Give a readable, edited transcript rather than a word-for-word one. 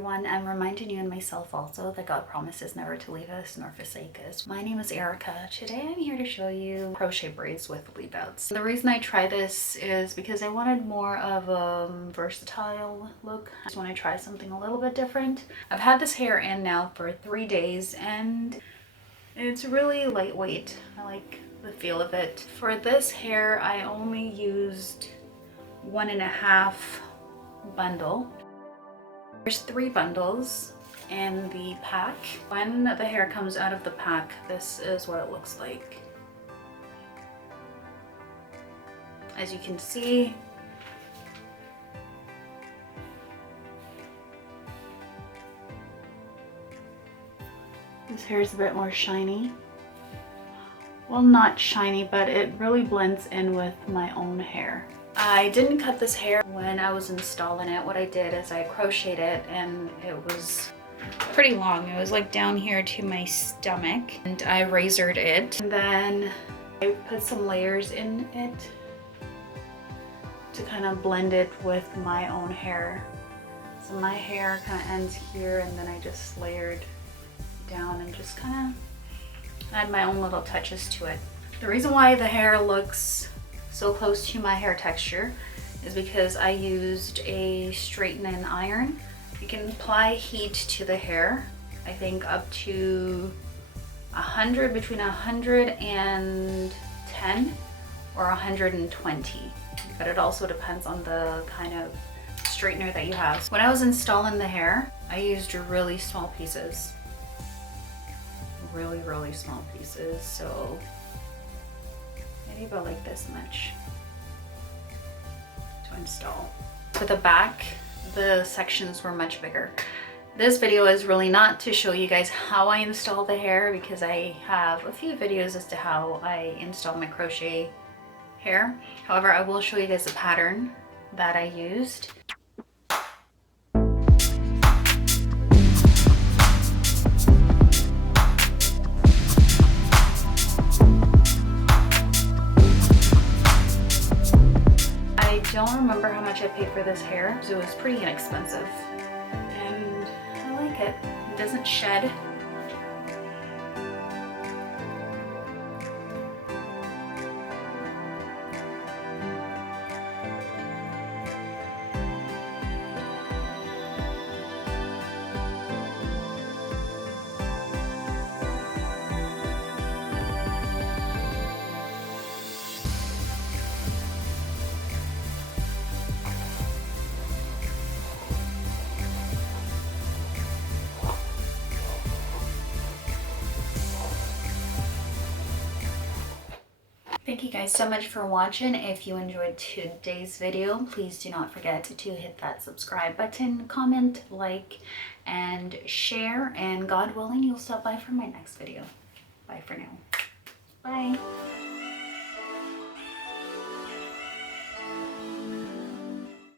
everyone. I'm reminding you and myself also that God promises never to leave us nor forsake us. My name is Ericka. Today I'm here to show you crochet braids with leave outs. The reason I try this is because I wanted more of a versatile look. I just want to try something a little bit different. I've had this hair in now for 3 days and it's really lightweight. I like the feel of it. For this hair, I only used 1.5 bundle. There's 3 bundles in the pack. When the hair comes out of the pack, this is what it looks like. As you can see, this hair is a bit more shiny. Well, not shiny, but it really blends in with my own hair. I didn't cut this hair when I was installing it. What I did is I crocheted it and it was pretty long. It was like down here to my stomach, and I razored it. And then I put some layers in it to kind of blend it with my own hair. So my hair kind of ends here, and then I just layered down and just kind of add my own little touches to it. The reason why the hair looks so close to my hair texture is because I used a straightening iron. You can apply heat to the hair, I think up to 100, between 110 or 120, but it also depends on the kind of straightener that you have. When I was installing the hair, I used really small pieces, really small pieces, so maybe about like this much to install. For the back, the sections were much bigger. This video is really not to show you guys how I install the hair, because I have a few videos as to how I install my crochet hair. However, I will show you guys the pattern that I used. I don't remember how much I paid for this hair, so it was pretty inexpensive. And I like it. It doesn't shed. Thank you guys so much for watching. If you enjoyed today's video, please do not forget to hit that subscribe button, comment, like, and share. And God willing, you'll stop by for my next video. Bye for now. Bye.